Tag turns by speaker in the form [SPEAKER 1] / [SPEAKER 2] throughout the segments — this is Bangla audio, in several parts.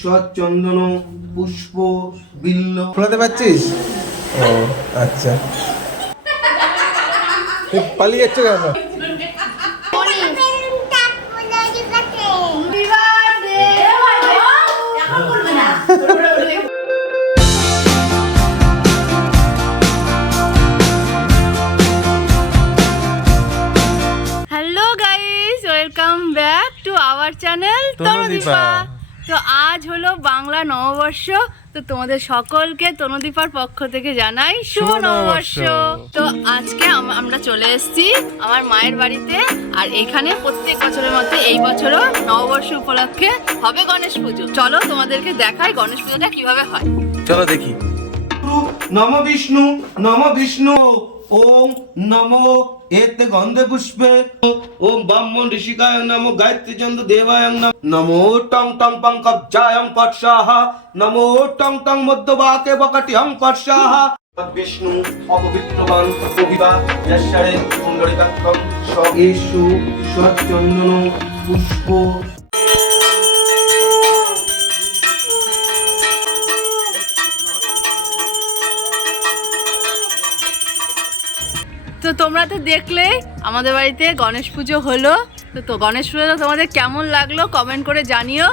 [SPEAKER 1] সচন্দন পুষ্প বিল্ল।
[SPEAKER 2] ফোলাতে পারছিস? ও আচ্ছা। পালিয়ে যাচ্ছ কেন?
[SPEAKER 3] চ্যানেল
[SPEAKER 2] তনুদীপা।
[SPEAKER 3] তো আজ হলো বাংলা নববর্ষ। তো তোমাদের সকলকে তনুদীপার পক্ষ থেকে জানাই শুভ নববর্ষ। তো আজকে আমরা চলে এসেছি আমার মায়ের বাড়িতে। আর এখানে প্রত্যেক বছরের মধ্যে এই বছরও নববর্ষ উপলক্ষে হবে গণেশ পুজো। চলো তোমাদেরকে দেখাই গণেশ পুজোটা কীভাবে হয়।
[SPEAKER 2] চলো দেখি।
[SPEAKER 1] নম বিষ্ণু নম বিষ্ণু। ওম নমো এতে গন্ধে পুষ্পে। ওম ব্রাহ্মণ ঋষিকায় নমো গায়ত্রী চন্দ্র দেবায় নম। নমো টং টং পঙ্কজায়ং পৎসাহা নমো টং টং মধ্যবাকে বকটি হং পৎসাহা বিষ্ণু অপবিত্রবান কবিবা যশারে সুন্দরিকাক্ষম স এষু সচন্দন পুষ্প
[SPEAKER 3] তো দেখলে আমাদের বাড়িতে গণেশ পুজো হলো। তো তো গণেশ পুজোটা তোমাদের কেমন লাগল কমেন্ট করে জানিও।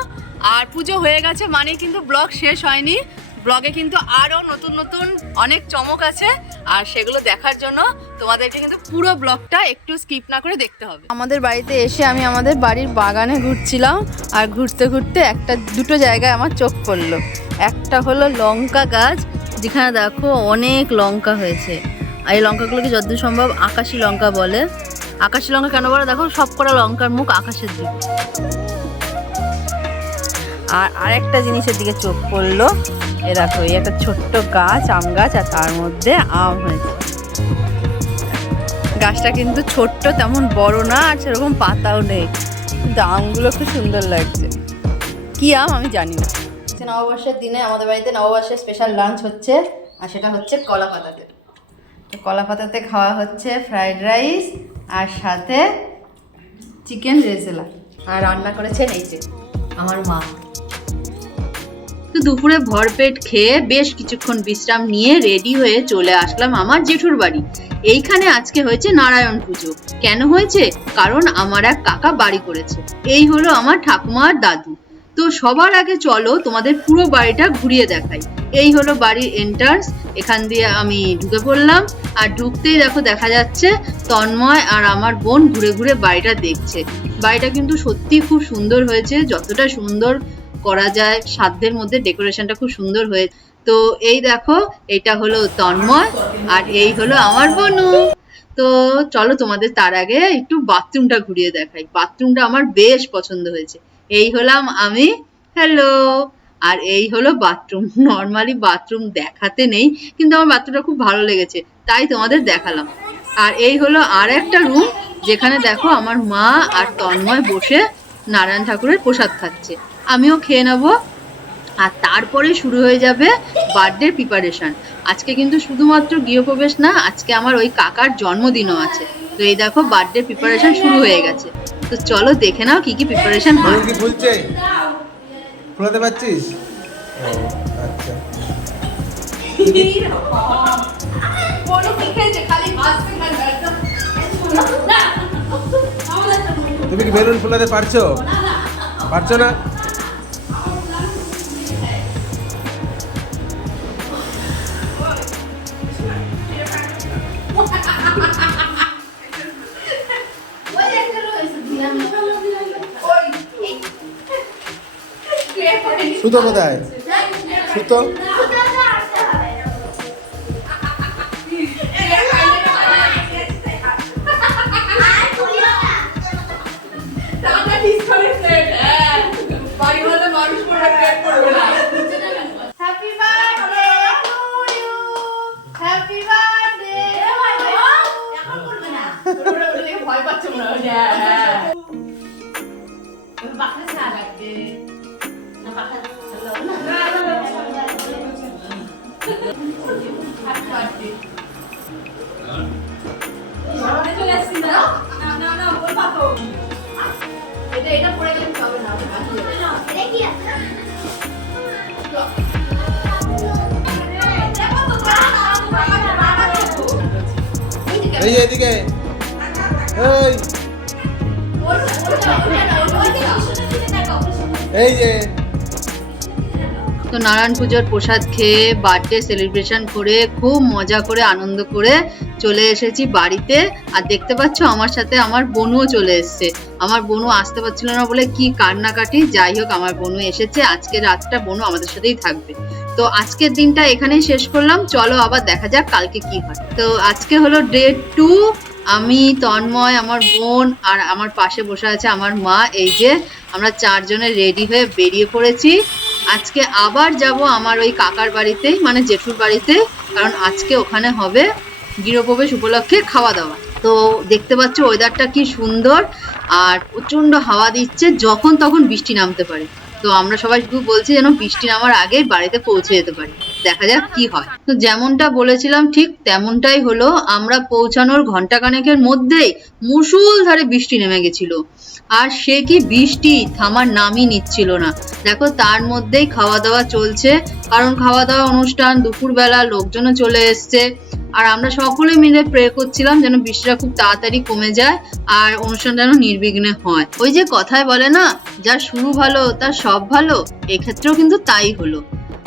[SPEAKER 3] আর পুজো হয়ে গেছে মানে কিন্তু ব্লগ শেষ হয়নি। ব্লগে কিন্তু আরও নতুন নতুন অনেক চমক আছে। আর সেগুলো দেখার জন্য তোমাদেরকে কিন্তু পুরো ব্লগটা একটু স্কিপ না করে দেখতে হবে। আমাদের বাড়িতে এসে আমি আমাদের বাড়ির বাগানে ঘুরছিলাম। আর ঘুরতে ঘুরতে একটা, দুটো জায়গায় আমার চোখ পড়ল। একটা হলো লঙ্কা গাছ, যেখানে দেখো অনেক লঙ্কা হয়েছে। আর এই লঙ্কাগুলোকে যতদূর সম্ভব আকাশি লঙ্কা বলে। আকাশি লঙ্কা কেন বলে? দেখো, সব কটা লঙ্কার মুখ আকাশের দিকে। আর আরেকটা জিনিসের দিকে চোখ পড়ল। এ দেখো, এই একটা ছোট্ট গাছ, আম গাছ, আর তার মধ্যে আম হয়েছে। গাছটা কিন্তু ছোট্ট, তেমন বড় না, আর সেরকম পাতাও নেই। কিন্তু আমগুলো খুব সুন্দর লাগছে। কি আম? আমি জানি না। নববর্ষের দিনে আমাদের বাড়িতে নববর্ষের স্পেশাল লাঞ্চ হচ্ছে, আর সেটা হচ্ছে কলা পাতাতে কলা পাতাতে খাওয়া হচ্ছে ফ্রাইড রাইস আর সাথে চিকেন রেজেলা। আর রান্না করেছেন এই যে আমার মা। তো দুপুরে ভরপেট খেয়ে বেশ কিছুক্ষণ বিশ্রাম নিয়ে রেডি হয়ে চলে আসলাম আমার জেঠুর বাড়ি। এইখানে আজকে হয়েছে নারায়ণ পুজো। কেন হয়েছে? কারণ আমার এক কাকা বাড়ি করেছে। এই হলো আমার ঠাকুমার দাদু। তো সবার আগে চলো তোমাদের পুরো বাড়িটা ঘুরিয়ে দেখাই। এই হলো বাড়ির এন্ট্রান্স এখান দিয়ে আমি ঢুকে পড়লাম। আর ঢুকতেই দেখো দেখা যাচ্ছে তন্ময় আর আমার বোন ঘুরে ঘুরে বাড়িটা দেখছে। বাড়িটা কিন্তু সত্যি খুব সুন্দর হয়েছে, যতটা সুন্দর করা যায়, সাধ্যের মধ্যে ডেকোরেশনটা খুব সুন্দর হয়েছে তো এই দেখো, এটা হলো তন্ময় আর এই হলো আমার বনু। তো চলো তোমাদের তার আগে একটু বাথরুমটা ঘুরিয়ে দেখাই। বাথরুমটা আমার বেশ পছন্দ হয়েছে। এই হলাম আমি হ্যালো আর এই হলো বাথরুম নর্মালি বাথরুম দেখাতে নেই, কিন্তু আমার বাথরুমটা খুব ভালো লেগেছে, তাই তোমাদের দেখালাম। আর এই হলো আর একটা রুম যেখানে দেখো আমার মা আর তন্ময় বসে নারায়ণ ঠাকুরের প্রসাদ খাচ্ছে। আমিও খেয়ে নেব। আর তারপরে শুরু হয়ে যাবে বার্থডে প্রিপারেশন আজকে কিন্তু শুধুমাত্র গৃহপ্রবেশ না, আজকে আমার ওই কাকার জন্মদিনও আছে। তো এই দেখো বার্থডে প্রিপারেশন শুরু হয়ে গেছে। তো চলো দেখে নাও কি কি প্রিপারেশন হয়।
[SPEAKER 2] কি ফুলছে? ফুলাতে পারছিস? আচ্ছা। তুমি কি বেলুন ফুলাতে পারছ? পারছ না? সুতো কোথায়? সুতো?
[SPEAKER 3] ভয় পাচ্ছে মনে হয় হ্যাঁ এটা এটা পড়ে গেলে হবে না
[SPEAKER 2] এই যে এদিকে এই। এই যে।
[SPEAKER 3] তো নারায়ণ পুজোর প্রসাদ খেয়ে বার্থডে সেলিব্রেশন করে, খুব মজা করে, আনন্দ করে চলে এসেছি বাড়িতে। আর দেখতে পাচ্ছ, আমার সাথে আমার বোনও চলে এসেছে। আমার বোনও আসতে পারছিল না বলে কি কান্নাকাটি। যাই হোক, আমার বোনও এসেছে। আজকে রাতটা বোনও আমাদের সাথেই থাকবে। তো আজকের দিনটা এখানেই শেষ করলাম। চলো আবার দেখা যাক কালকে কি হয়। তো আজকে হলো ডে টু আমি, তন্ময়, আমার বোন আর আমার পাশে বসে আছে আমার মা। এই যে, আমরা চারজনে রেডি হয়ে বেরিয়ে পড়েছি। আজকে আবার যাব আমার ওই কাকার বাড়িতেই মানে জেঠুর বাড়িতে, কারণ আজকে ওখানে হবে গৃহপ্রবেশ উপলক্ষে খাওয়া দাওয়া। তো দেখতে পাচ্ছ ওয়েদারটা কি সুন্দর আর প্রচণ্ড হাওয়া দিচ্ছে যখন তখন বৃষ্টি নামতে পারে। তো আমরা সবাই শুধু বলছি যেন বৃষ্টি নামার আগেই বাড়িতে পৌঁছে যেতে পারি। দেখা যাক কি হয়। তো যেমনটা বলেছিলাম ঠিক তেমনটাই হলো, আমরা পৌঁছানোর ঘণ্টা ঘন্টাখানেকের মধ্যেই মুষুলধারে বৃষ্টি নেমে গেছিল। আর সে কি বৃষ্টি? থামার নামই নিচ্ছিল না। দেখো, তার মধ্যেই খাওয়া দাওয়া চলছে। কারণ খাওয়া দাওয়া অনুষ্ঠান, দুপুরবেলা লোকজনও চলে এসছে। আর আমরা সকলে মিলে প্রে করছিলাম যেন বৃষ্টিটা খুব তাড়াতাড়ি কমে যায় আর অনুষ্ঠান যেন নির্বিঘ্নে হয়। ওই যে কথায় বলে না, যা শুরু ভালো তার সব ভালো, এক্ষেত্রেও কিন্তু তাই হলো।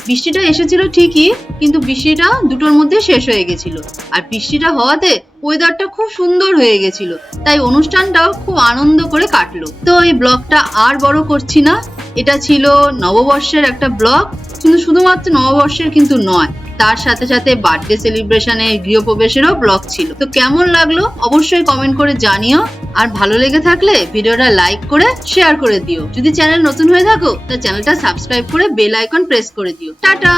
[SPEAKER 3] বৃষ্টিটা এসেছিল ঠিকই, কিন্তু বৃষ্টিটা দুটোর মধ্যে শেষ হয়ে গেছিল। আর বৃষ্টিটা হওয়াতে ওয়েদারটা খুব সুন্দর হয়ে গেছিল, তাই অনুষ্ঠানটাও খুব আনন্দ করে কাটলো। তো এই ব্লগটা আর বড় করছি না, এটা ছিল নববর্ষের একটা ব্লগ, কিন্তু শুধুমাত্র নববর্ষের কিন্তু নয়, তার সাথে সাথে বার্থডে সেলিব্রেশনের গৃহপ্রবেশেরও ব্লগ ছিল। তো কেমন লাগল অবশ্যই কমেন্ট করে জানিও আর ভালো লেগে থাকলে ভিডিওটা লাইক করে শেয়ার করে দিও। যদি চ্যানেল নতুন হয়ে থাকো, তো চ্যানেলটা সাবস্ক্রাইব করে বেল আইকন প্রেস করে দিও। টাটা!